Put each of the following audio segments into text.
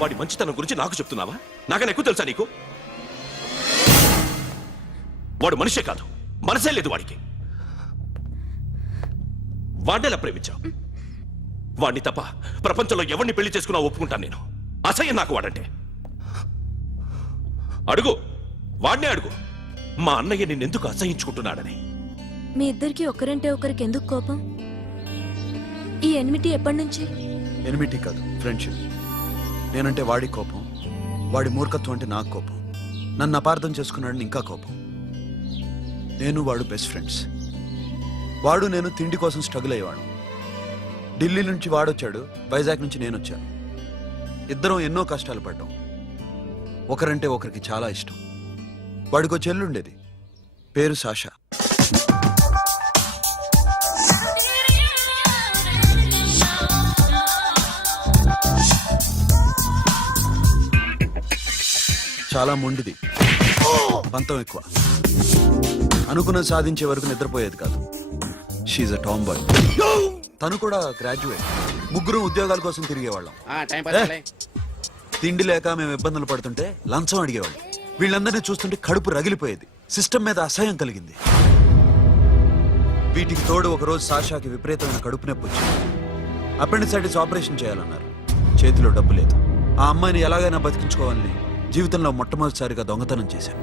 వాడి మంచితనం గురించి నాకు చెప్తున్నావా? నాకన్నా ఎక్కువ తెలుసా నీకు? వాడు మనిషే కాదు, మనసే లేదు వాడికి. వాడినేలా ప్రేమించావు? వాడిని తప్ప ప్రపంచంలో ఎవరిని పెళ్లి చేసుకున్నా ఒప్పుకుంటాను నేను. అసహ్యం నాకు వాడంటే. అడుగు, వాడినే అడుగు, మా అన్నయ్య నిన్నెందుకు అసహించుకుంటున్నాడని. మీ ఇద్దరికి ఒకరంటే ఒకరికి ఎందుకు కోపం? ఈ ఎనిమిటీ ఎప్పటి నుంచి? ఎనిమిటీ కాదు, ఫ్రెండ్షిప్. నేనంటే వాడి కోపం, వాడి మూర్ఖత్వం అంటే నాకు కోపం. నన్ను అపార్థం చేసుకున్నాడని ఇంకా కోపం. నేను వాడు బెస్ట్ ఫ్రెండ్స్. వాడు నేను తిండి కోసం స్ట్రగుల్ అయ్యేవాడు. ఢిల్లీ నుంచి వాడొచ్చాడు, వైజాగ్ నుంచి నేను వచ్చాను. ఇద్దరం ఎన్నో కష్టాలు పడ్డాం. ఒకరంటే ఒకరికి చాలా ఇష్టం. వాడికో చెల్లుండేది, పేరు సాషా. చాలా మొండిది, పంతం ఎక్కువ. అనుకున్నది సాధించే వరకు నిద్రపోయేది కాదు. She a tomboy. తను కూడా గ్రాడ్యుయేట్. ముగ్గురు ఉద్యోగాల కోసం తిరిగేవాళ్ళం. తిండి లేక మేము ఇబ్బందులు పడుతుంటే లంచం అడిగేవాళ్ళం. వీళ్ళందరినీ చూస్తుంటే కడుపు రగిలిపోయేది. సిస్టమ్ మీద అసహ్యం కలిగింది. వీటికి తోడు ఒకరోజు సాషాకి విపరీతమైన కడుపు నొప్పి వచ్చింది. అపెండిసైటిస్ ఆపరేషన్ చేయాలన్నారు. చేతిలో డబ్బు లేదు. ఆ అమ్మాయిని ఎలాగైనా బతికించుకోవాలని జీవితంలో మొట్టమొదటిసారిగా దొంగతనం చేశాను.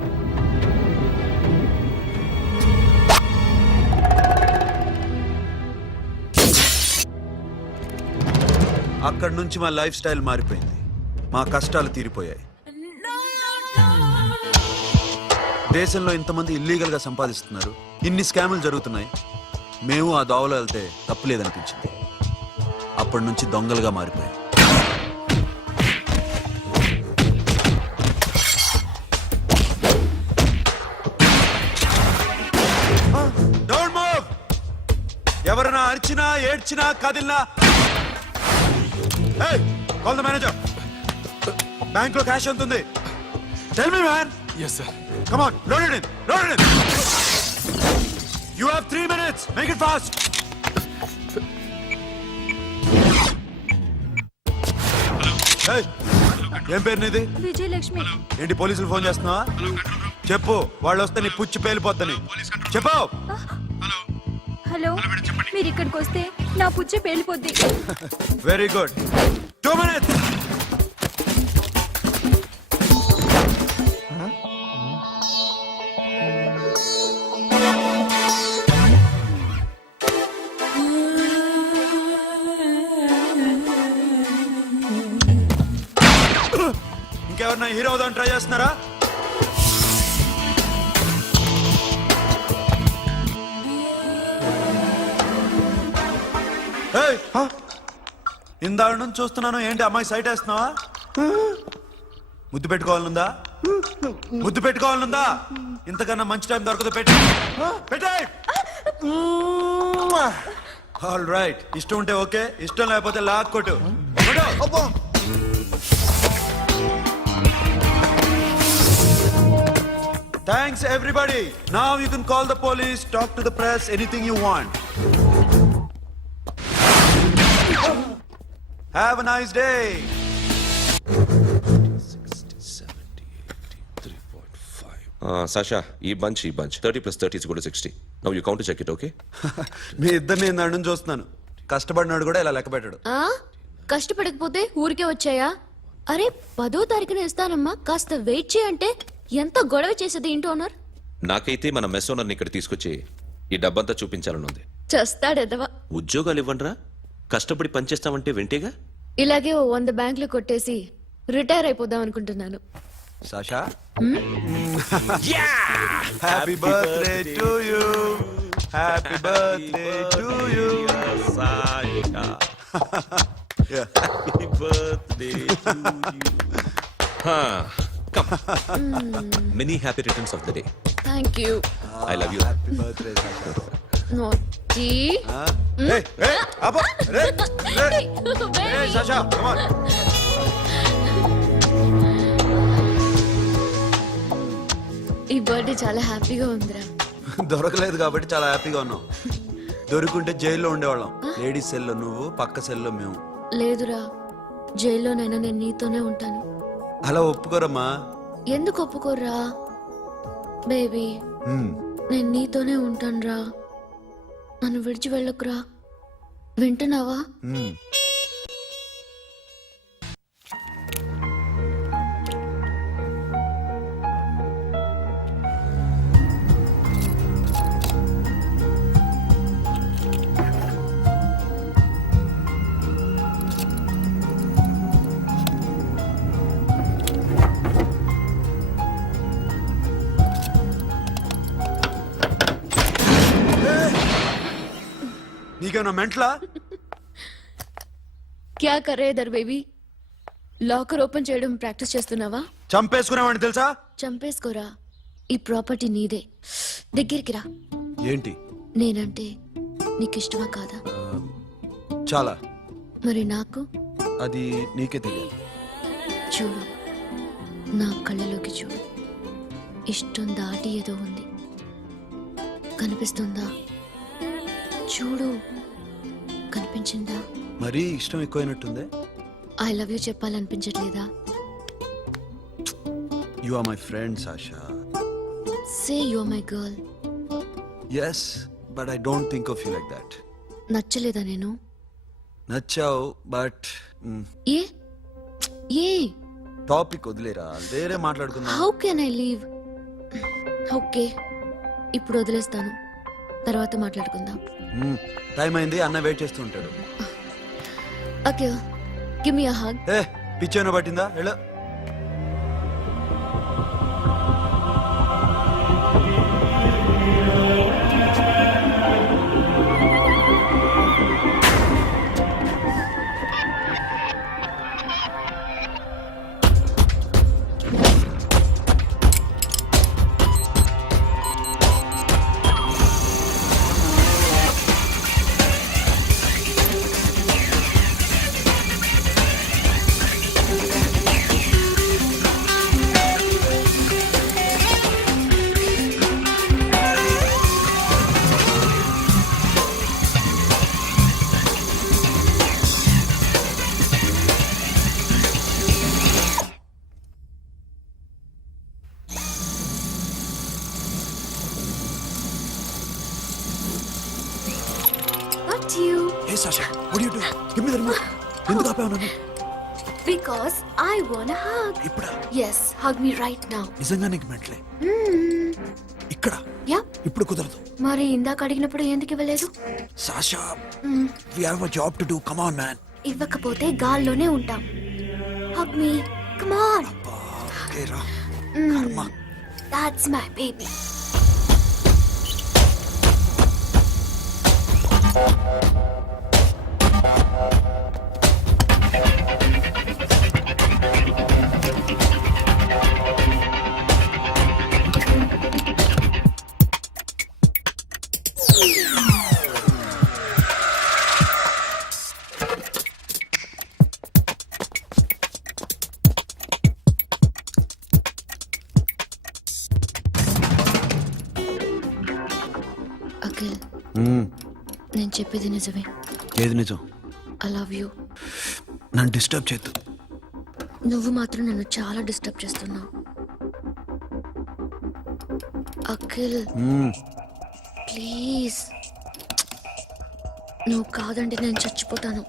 అక్కడి నుంచి మా లైఫ్ స్టైల్ మారిపోయింది. మా కష్టాలు తీరిపోయాయి. దేశంలో ఇంతమంది ఇల్లీగల్ గా సంపాదిస్తున్నారు, ఇన్ని స్కాములు జరుగుతున్నాయి. మేము ఆ దోవలో వెళ్తే తప్పులేదనిపించింది. అప్పటి నుంచి దొంగలుగా మారిపోయాం. Don't move. ఎవరైనా అరిచినా ఏడ్చినా కదిలినా కాల్ ద మేనేజర్. బ్యాంక్ లో క్యాష్ ఎంత ఉంది? Tell me man. yes sir. Come on, load it in. Load it in. You have 3 minutes. Make it fast. Hey, ఏం పేరు నీది? విజయలక్ష్మి. ఏంటి పోలీసులు ఫోన్ చేస్తున్నావా? చెప్పు, వాళ్ళు వస్తే నీ పుచ్చి పేలిపోద్దని చెప్పు. హలో, మీరు ఇక్కడికి వస్తే నా పుచ్చ పేలిపోద్ది. Very good. 2 minutes. ఇంకెవరన్నా హీరో అవుదాం ట్రై చేస్తున్నారా? ఇందాక నుంచి చూస్తున్నాను. ఏంటి అమ్మాయి సైట్ వేస్తున్నావా? ముద్దు పెట్టుకోవాలనుందా? ముద్దు పెట్టుకోవాలనుందా? ఇంతకన్నా మంచి టైం దొరకదు. పెట్టే. All right. ఇష్టం ఉంటే ఓకే, ఇష్టం లేకపోతే లాక్ కొట్టు. Thanks everybody. Now you can call the police, talk to the press, anything you want. Have a nice day. 60, 70, 80, 3.5. Sasha, ఈ bunch 30 plus 30 is equal to 60. Now you count to check it, okay? మీ ఇద్దరిని నేను నుంచి చూస్తున్నాను. కష్టపడినాడు కూడా ఇలా లెక్క పెట్టాడు. కష్టపడకపోతే ఊరికే వచ్చాయా? అరే 10వ తారీఖున ఇస్తానమ్మా, కాస్త వెయిట్ చేయంటే ఎంత గొడవ చేసేది ఇంటి ఓనర్. నాకైతే మన మెస్ ఓనర్ని ఇక్కడ తీసుకొచ్చి ఈ డబ్బంతా చూపించాలని ఉంది. చేస్తాడెదవా. ఉద్యోగాలు ఇవ్వండిరా, కష్టపడి పనిచేస్తామంటే వింటేగా. ఇలాగే 100 బ్యాంకులు కొట్టేసి రిటైర్ అయిపోదాం అనుకుంటున్నాను. Sasha, happy birthday to you. Happy birthday to you Sasha. Happy birthday to you. Come. Many happy returns of the day. Thank you. I love you. Happy birthday Sasha. Naughty. Hey, Abba, hey, Sasha, come on. ఈ birthday చాలా హ్యాపీగా ఉందిరా. దొరకలేదు కాబట్టి చాలా హ్యాపీగా ఉన్నాం. దొరుకుంటే జైల్లో ఉండేవాళ్ళం. లేడీస్ సెల్లో నువ్వు, పక్క సెల్లో మేము. లేదురా, జైల్లోనైనా నేను నీతోనే ఉంటాను. అలా ఒప్పుకోరమ్మా. ఎందుకు ఒప్పుకోర్రా బేబీ? మ్మ్. నేను నీతోనే ఉంటానురా. నన్ను విడిచి వెళ్ళకురా. వింటున్నావా? మ్మ్. నీకేమన్నా మెంట్లా? క్యా కరే ఇధర్ బేబీ? లాకర్ ఓపెన్ చేయడం ప్రాక్టీస్ చేస్తున్నావా? చంపేసుకునేవాడిని తెలుసా? చంపేసుకోరా. ఈ ప్రాపర్టీ నీదే. దగ్గరికి రా. ఏంటి? నేనంటే నీకు ఇష్టమా కాదా? చాలా. మరి నాకు? అది నీకే తెలియదు. చూడు, నా కళ్ళలోకి చూడు. ఇష్టం దాటి ఏదో ఉంది. కనిపిస్తుందా? చూడు, కనిపించిందా? మరీ ఇష్టం ఎక్కువైనట్టుందే. ఐ లవ్ యూ చెప్పాలనిపించట్లేదా? You are my friend Sasha. Say you are my girl. Yes, but I don't think of you like that. నచ్చలేదా నేను? నచ్చావు, బట్ ఏ ఏ టాపిక్ వదిలేరా, వేరే మాట్లాడుకుందాం. How can I leave? Okay, ఇప్పుడు వదిలేస్తాను. తర్వాత మాట్లాడుకుందాం. టైం అయింది, అన్న వెయిట్ చేస్తూ ఉంటాడు. Okay, give me a hug. ఏ పిచ్చేనో పట్టిందా? వెళ్ళు. Not you. ఏ Sasha, what are you doing? Give me the remote. ఎందుకు ఆపావు నన్ను? Because I want a hug. ఇప్పుడా? Yes, hug me right now. నిజంగా నీకు మెంట్లే? ఇక్కడ Yeah. ఇప్పుడు కుదరదు. మరి ఇందాక అడిగినప్పుడు ఎందుకు ఇవ్వలేదు? Sasha, we have a job to do. Come on, man. ఇవ్వకపోతే గాల్లోనే ఉంటాం. Hug me. Come on. Okay, రా. కర్మ. That's my baby. అఖిల్, నేను చెప్పేది నిజమే. ఏది నిజం? I love you. నన్ను డిస్టర్బ్ చేయొద్దు. నువ్వు మాత్రం నన్ను చాలా డిస్టర్బ్ చేస్తున్నావు. అఖిల్ ప్లీజ్, నువ్వు కాదంటే నేను చచ్చిపోతాను.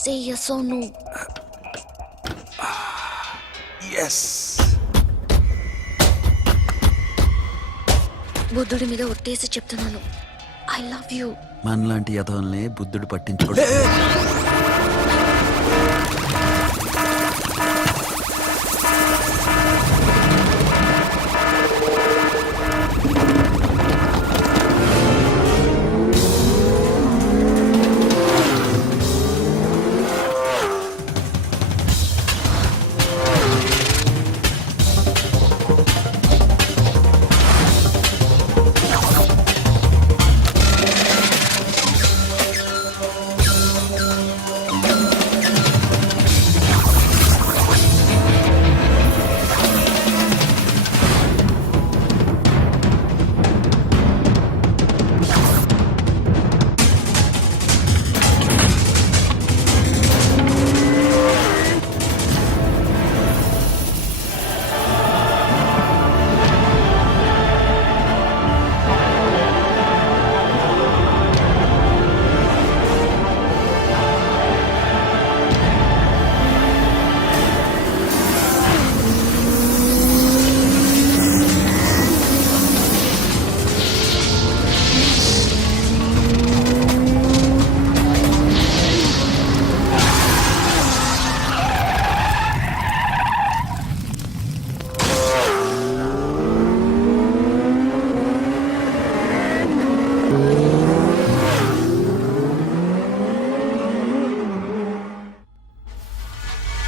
సే yes or no. ఎస్. బుద్ధుడి మీద ఒట్టేసి చెప్తున్నాను. I love you. మనలాంటి యథోల్ని బుద్ధుడు పట్టించుకోడు.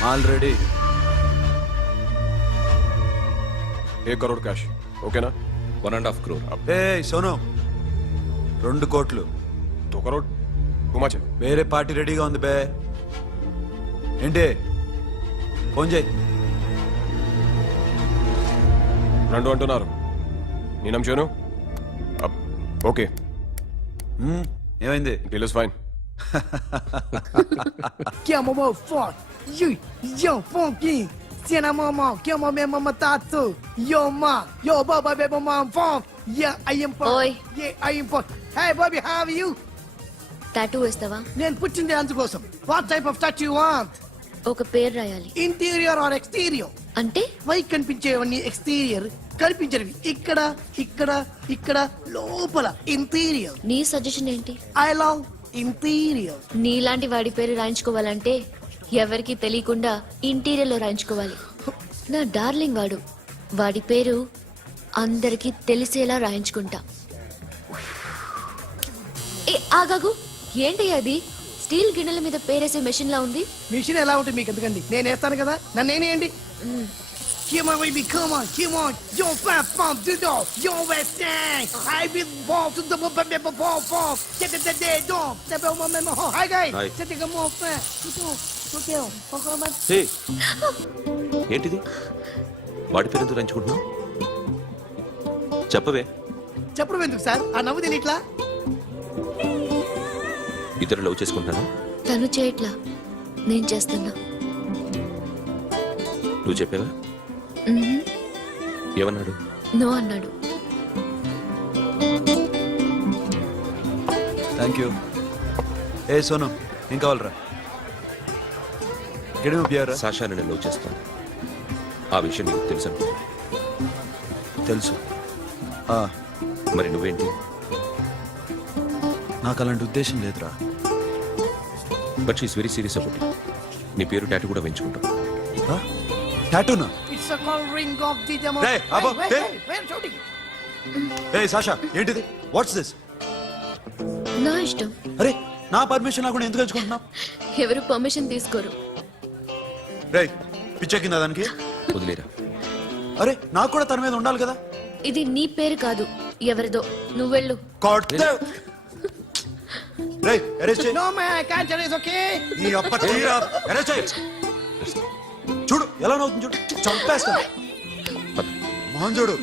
ఆల్రెడీ 1 करोड़ कैश ओके ना 1.5 crore. ఏ సోను 2 కోట్లు 2 करोड़ టూ మచ్ వేరే పార్టీ రెడీగా ఉంది బే ఏంటి ఫోన్ చేయి రెండు అంటున్నారు నేను నమ్మాను ఓకే ఏమైంది deal is fine Que é mamão forte. Yo, funky. Cena mamão, que é mamãe mamatato. Yo, ma. Yo, baba, baby, mom, funk. Yeah, I am funk. Oi. Yeah, I am funk. Hey, Bobby, how are you? Tattoo వేస్తావా? నేను పుట్టింది అందుకోసం. What type of tattoo you want? ఒక పేరు రాయాలి. Interior or exterior? అంటే పై కనిపించేవన్నీ exterior, కనిపించేవి ఇక్కడ ఇక్కడ ఇక్కడ లోపల ఇంటీరియర్. నీ సజెషన్ ఏంటి? I love interior. నీలాంటి వాడి పేరు రాయించుకోవాలంటే ఎవరికి తెలియకుండా ఇంటీరియర్ లో రాయించుకోవాలి. నా డార్లింగ్ వాడు, వాడి పేరు అందరికి తెలిసేలా రాయించుకుంటా. ఏ ఆగాగు, ఏంటి అది? స్టీల్ గిన్నెల మీద పేరేసే మెషిన్ లా ఉంది. మిషన్ ఎలా ఉంటుంది మీకు ఎందుకండి, నేను వేస్తాను కదా, నన్ను నేనేయండి. Come on, baby, come on, come on. Yo, fat pump, do do. Yo, West End. I will ball to the ball. Get the day, don't. Never remember. Hi, guys. Hi. Set the more fat. Okay, okay. హే ఏంటిది? వాడి పేరు ఎందుకు రంచుకుంటున్నావు? చెప్పవే. చెప్పడం ఎందుకు sir, ఆ నవ్వు తిని ఇట్లా. ఇద్దరు లవ్ చేసుకుంటానా? తను చేయట్లా, నేను చేస్తున్నా. నువ్వు చెప్పావా? ఏమన్నాడు? నో అన్నాడు. Thank you. ఏ సోను ఏం కావాలరా? గడిమి బియారా? సాషాని నేను లవ్ చేస్తాను. ఆ విషయం నీకు తెలుసు అనుకో. తెలుసు. మరి నువ్వేంటి? నాకు అలాంటి ఉద్దేశం లేదురా. But she's very serious about. నీ పేరు టాటూ కూడా వేయించుకుంటాం. టాటూనా? It's a call ring of the demo. Hey, Abba, hey. Wait, shouting. A Sasha ఏంటిది? What's this? నా ఇష్టం. అరే నా పర్మిషన్ లేకుండా ఎందుకు ఎంచుకుంటున్నావు? ఎవరు పర్మిషన్ తీసుకోరు. రే పిచ్చెక్కిందా దానికి? వదిలేరా. అరే నాకు కూడా తన మీద ఉండాలి కదా. ఇది నీ పేరు కాదు, ఎవరిదో. నువ్వెళ్ళు. రే అరెస్ట్ చేయి. No, man, I can't tell you, it's okay? నీ అప్ప తీరా అరెస్ట్ చేయి. చూడు ఎలా నవ్వుతుంది చూడు, చంపేస్తా. మోహన్ చూడు.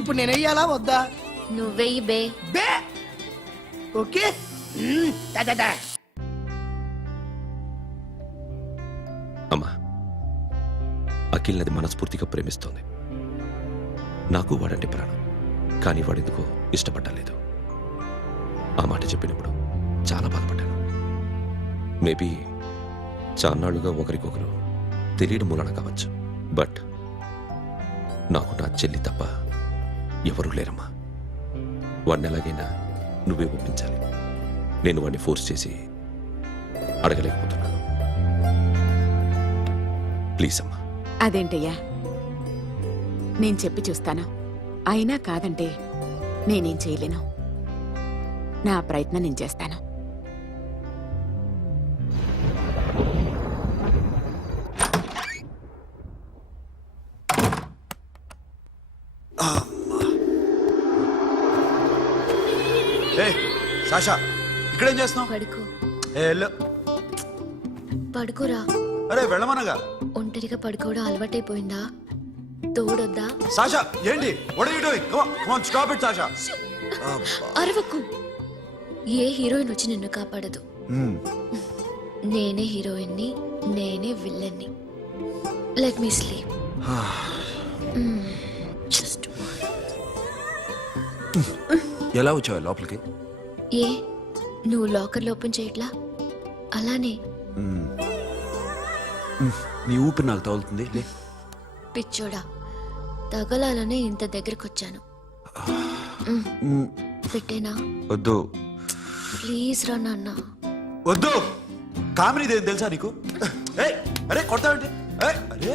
ఇప్పుడు నేను వెయ్యాలా వద్దా? నువ్వెయ్యి బే. బే ఓకే. Da. అమ్మా, అఖిల్ నది మనస్ఫూర్తిగా ప్రేమిస్తోంది. నాకు వాడంటే ప్రాణం, కానీ వాడెందుకో ఇష్టపడలేదు. ఆ మాట చెప్పినప్పుడు చాలా బాధపడ్డాను. మేబీ చాన్నాళ్ళుగా ఒకరికొకరు తెలియడం మూలన కావచ్చు. బట్ నాకు నా చెల్లి తప్ప ఎవరూ లేరమ్మా. వాడిని ఎలాగైనా నువ్వే ఒప్పించాలి. నేను వాడిని ఫోర్స్ చేసి అడగలేకపోతున్నాను. ప్లీజ్ అమ్మా. అదేంటయ్యా, నేను చెప్పి చూస్తాను. అయినా కాదంటే నేనేం చేయలేను. నా ప్రయత్నం నేను చేస్తాను. ఏ సాషా ఇక్కడేం చేస్తున్నావు? పడుకో. ఏ వెళ్ళు. పడుకోరా. అరే వెళ్ళమనగా. ఒంటరిగా పడుకోవడం అలవాటైపోయిందా? తోడొద్దా? సాషా ఏంటి? What are you doing? Come on stop it Sasha. అరవకు. ఏ హీరోయిన్ వచ్చి నిన్ను కాపాడదు. నేనే హీరోయిన్ని, నేనే విల్లన్ని. Let me sleep. జస్ట్ ఎలా వచ్చావు లోపలికి? ఏ నువ్వు లాకర్లో ఓపెన్ చేయట్లా? అలానే. నీ ఊపిరి నాకు తగులుతుంది. లే. పిచ్చోడా, తగలాలనే ఇంత దగ్గరకొచ్చాను. పెట్టేనా? వద్దు. ప్లీజ్ రా నాన్న. వద్దు. కామెడీదేం తెలుసా నీకు? ఏయ్ అరే కొడతావేంటి? ఏయ్ అరే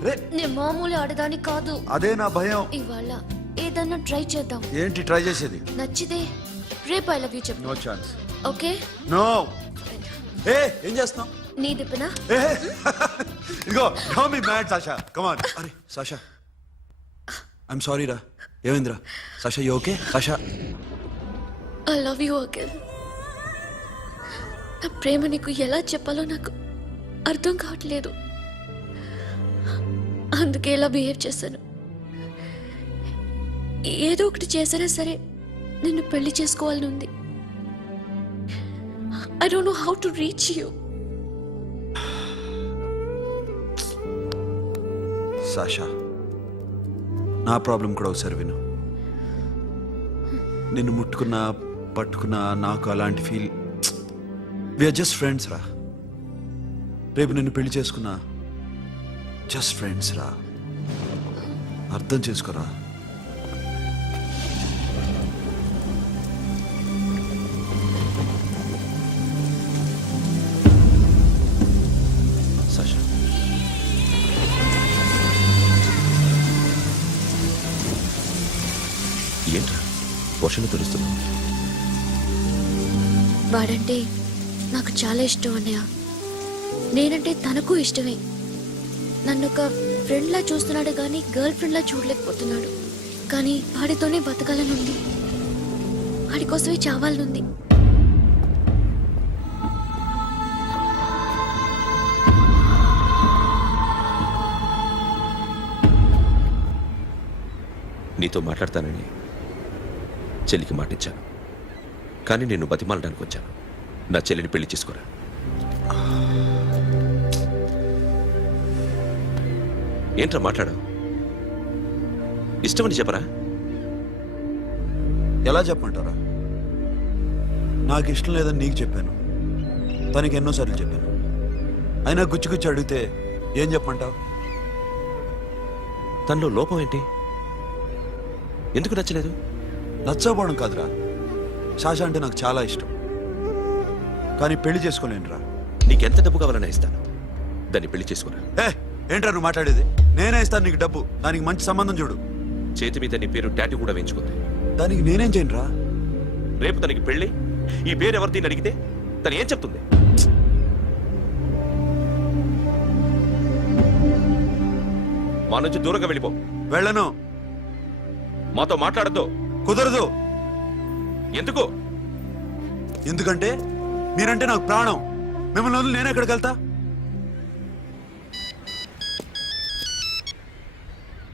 అరే. నేను మామూలు ఆడదాని కాదు. అదే నా భయం. ఇవాళ ఏదన్నా ట్రై చేద్దాం. ఏంటి ట్రై చేసేది? నచ్చితే రేపు ఐ లవ్ యూ చెప్పు. No chance. ఓకే? నో. ఏ ఏం చేస్తున్నావు నీ దిప్పునా ఏ ఇదిగో don't be mad Sasha come on అరే సాషా ఐఎమ్ సారీ రా ఏమైందిరా Sasha you okay Sasha I love you Akhil. నా ప్రేమ నీకు ఎలా చెప్పాలో నాకు అర్థం కావట్లేదు. అందుకే ఇలా బిహేవ్ చేశాను. ఏదో ఒకటి చేసినా సరే నిన్ను పెళ్లి చేసుకోవాలని ఉంది. I don't know how to reach you. Sasha నా ప్రాబ్లం కూడా ఒకసారి విను. నిన్ను ముట్టుకున్నా పట్టుకున్నా నాకు అలాంటి ఫీల్ వీఆర్ జస్ట్ ఫ్రెండ్స్ రా. రేపు నిన్ను పెళ్లి చేసుకున్నా జస్ట్ ఫ్రెండ్స్ రా. అర్థం చేసుకోరా. సాషా ఏంట్రా వర్షంలో తెలుస్తున్నావు? వాడంటే నాకు చాలా ఇష్టం అన్నయ్య. నేనంటే తనకు ఇష్టమే. నన్ను ఒక ఫ్రెండ్లా చూస్తున్నాడు కానీ గర్ల్ ఫ్రెండ్లా చూడలేకపోతున్నాడు. కానీ వాడితోనే బతకాలని ఉంది. వాడి కోసమే చావాలనుంది. నీతో మాట్లాడతానని చెల్లికి మాటిచ్చాను, కానీ నేను బతిమాలడానికి వచ్చాను. నా చెల్లిని పెళ్లి చేసుకోరా. ఏంట్రా మాట్లాడు? ఇష్టమని చెప్పరా? ఎలా చెప్పమంటారా? నాకు ఇష్టం లేదని నీకు చెప్పాను, తనకి ఎన్నోసార్లు చెప్పాను. అయినా గుచ్చి గుచ్చి అడిగితే ఏం చెప్పమంటావు? తనలో లోపం ఏంటి? ఎందుకు నచ్చలేదు? నచ్చకపోవడం కాదురా, సాషా అంటే నాకు చాలా ఇష్టం, కానీ పెళ్లి చేసుకోలేనురా. నీకెంత డబ్బు కావాలన్నా ఇస్తాను, దాన్ని పెళ్లి చేసుకోరా. ఏ ఏంట్రా నువ్వు మాట్లాడేది? నేనే ఇస్తాను నీకు డబ్బు, దానికి మంచి సంబంధం చూడు. చేతి మీద నీ పేరు టాటూ కూడా వేయించుకుంది. దానికి నేనేం చేయనురా? రేపు తనకి పెళ్లి, ఈ పేరు ఎవరిని అడిగితే తను ఏం చెప్తుంది? మా నుంచి దూరంగా వెళ్ళిపో. వెళ్ళను. మాతో మాట్లాడద్దు. కుదరదు. ఎందుకు? ఎందుకంటే మీరంటే నాకు ప్రాణం. మిమ్మల్ని వదిలి నేను ఎక్కడికి వెళ్తా?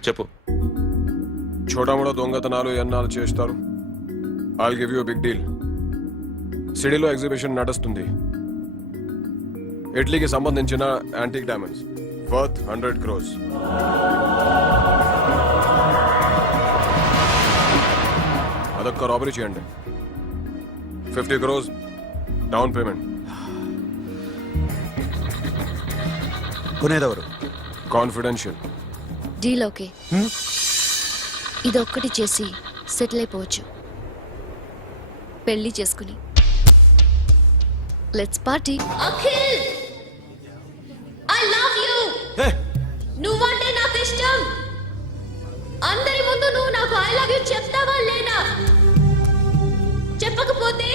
చెప్పు. చోటామోడా దొంగతనాలు ఎన్నాళ్ళు చేస్తారు? I'll give you big deal. సిటీలో ఎగ్జిబిషన్ నడుస్తుంది. ఇటలీకి సంబంధించిన యాంటిక్ డైమండ్స్ వర్త్ 100 crores. అదొక్క రాబరీ చేయండి. 50 crores డౌన్ పేమెంట్. కొనేదెవరు? కాన్ఫిడెన్షియల్. Deal okay. ఇదొక్కటి చేసి సెటిల్ అయిపోవచ్చు. పెళ్లి చేసుకుని let's party. Akhil, I love you. ఏ నువ్వంటే నాకు ఇష్టం. అందరి ముందు నువ్వు నాకు ఐ లవ్ యు చెప్తావా లేదా? చెప్పకపోతే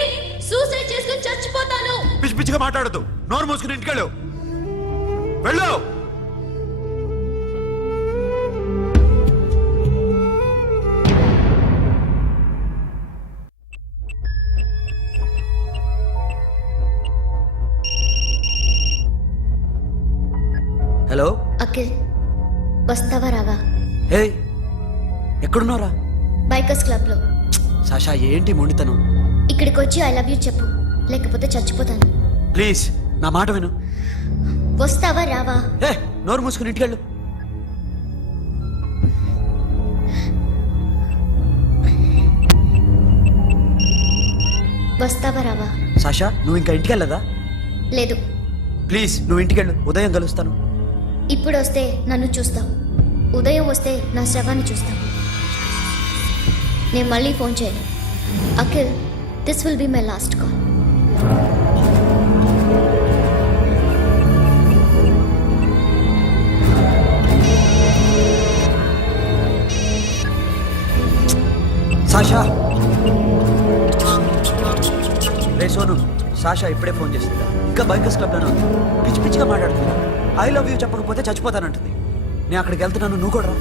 సూసైడ్ చేసుకుని చచ్చిపోతాను. పిచ్చి పిచ్చిగా మాట్లాడద్దు. నోరు మూసుకుని ఇంటికెళ్ళు. వెళ్ళు. హలో అఖిల్, వస్తావా రావా? హే ఎక్కడున్నారా? బైకర్స్ క్లబ్ లో. సాషా ఏంటి మొండితనం? ఇక్కడికి వచ్చి ఐ లవ్ యూ చెప్పు, లేకపోతే చచ్చిపోతాను. ప్లీజ్ నా మాట విను. వస్తావా రావా? హే నోరు మూసుకుని ఇంటికెళ్ళు. వస్తావా రావా? సాషా నువ్వు ఇంకా ఇంటికెళ్ళదా? లేదు. ప్లీజ్ నువ్వు ఇంటికెళ్ళు, ఉదయం కలుస్తాను. ఇప్పుడు వస్తే నన్ను చూస్తావు, ఉదయం వస్తే నా శవాన్ని చూస్తావు. నేను మళ్ళీ ఫోన్ చేయను. Akhil, this will be my last call. Sasha ray Sonu, Sasha ఇప్పుడే ఫోన్ చేసింది. ఇంకా బైకర్స్ క్లబ్లోనే ఉంది. పిచ్చి పిచ్చిగా మాట్లాడుతుంది. ఐ లవ్ యూ చెప్పకపోతే చచ్చిపోతానంటుంది. నేను అక్కడికి వెళ్తున్నాను, నువ్వు కూడా రా.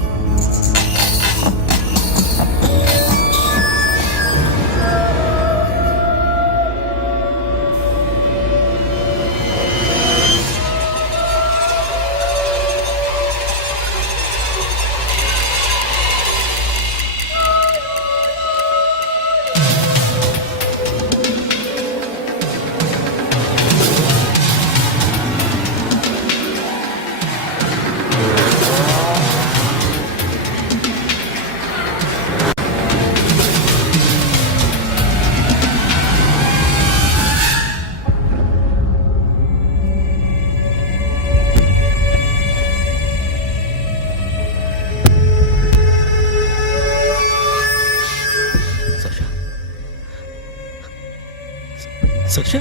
Sasha? Sasha?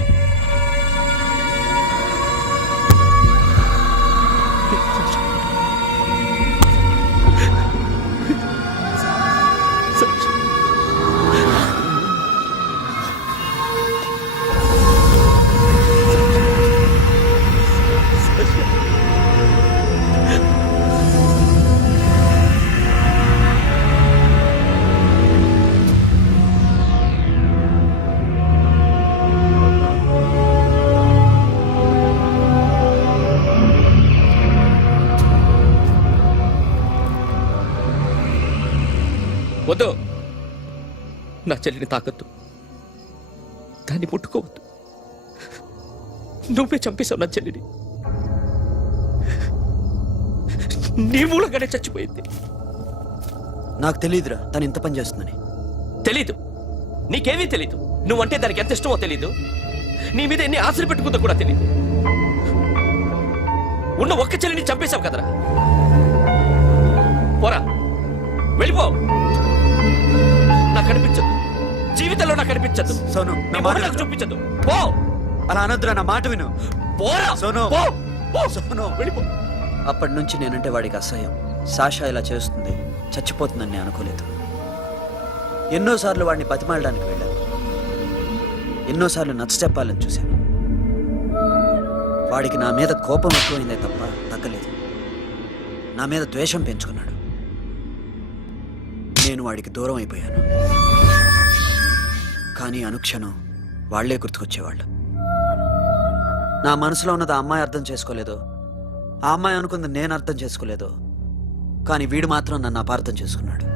వద్దు, నా చెల్లిని తాకద్దు, దాన్ని ముట్టుకోవద్దు. నువ్వే చంపేశావు నా చెల్లిని. నీ మూలంగానే చచ్చిపోయింది. నాకు తెలియదురా తను ఇంత పని చేస్తుందని. తెలీదు, నీకేమీ తెలీదు. నువ్వంటే దానికి ఎంత ఇష్టమో తెలీదు. నీ మీద ఎన్ని ఆశలు పెట్టుకుందో కూడా తెలీదు. ఉన్న ఒక్క చెల్లిని చంపేశావు కదరా. పోరా, వెళ్ళిపో. నాకు కనిపించదు, జీవితంలో నాకు కనిపించదు. సోను, నీ నా మొహం మాట నాకు విను. చూపించదు. పో, అలా అనొద్దురా, నా మాట విను. పోరా, సోను. పో, పో. సోను. వెళ్ళిపో. అప్పటి నుంచి నేనంటే వాడికి అసహ్యం. సాషా ఇలా చేస్తుంది, చచ్చిపోతుందని నేను అనుకోలేదు. ఎన్నోసార్లు వాడిని బతిమాలడానికి వెళ్ళాను. ఎన్నోసార్లు నచ్చ చెప్పాలని చూశాను. వాడికి నా మీద కోపం ఎక్కువైందే తప్ప తగ్గలేదు. నా మీద ద్వేషం పెంచుకున్నాడు. నేను వాడికి దూరం అయిపోయాను. కానీ అనుక్షణం వాళ్లే గుర్తుకొచ్చేవాళ్ళు. నా మనసులో ఉన్నది ఆ అమ్మాయి అర్థం చేసుకోలేదో, ఆ అమ్మాయి అనుకుంది నేను అర్థం చేసుకోలేదో, కానీ వీడు మాత్రం నన్ను అపార్థం చేసుకున్నాడు.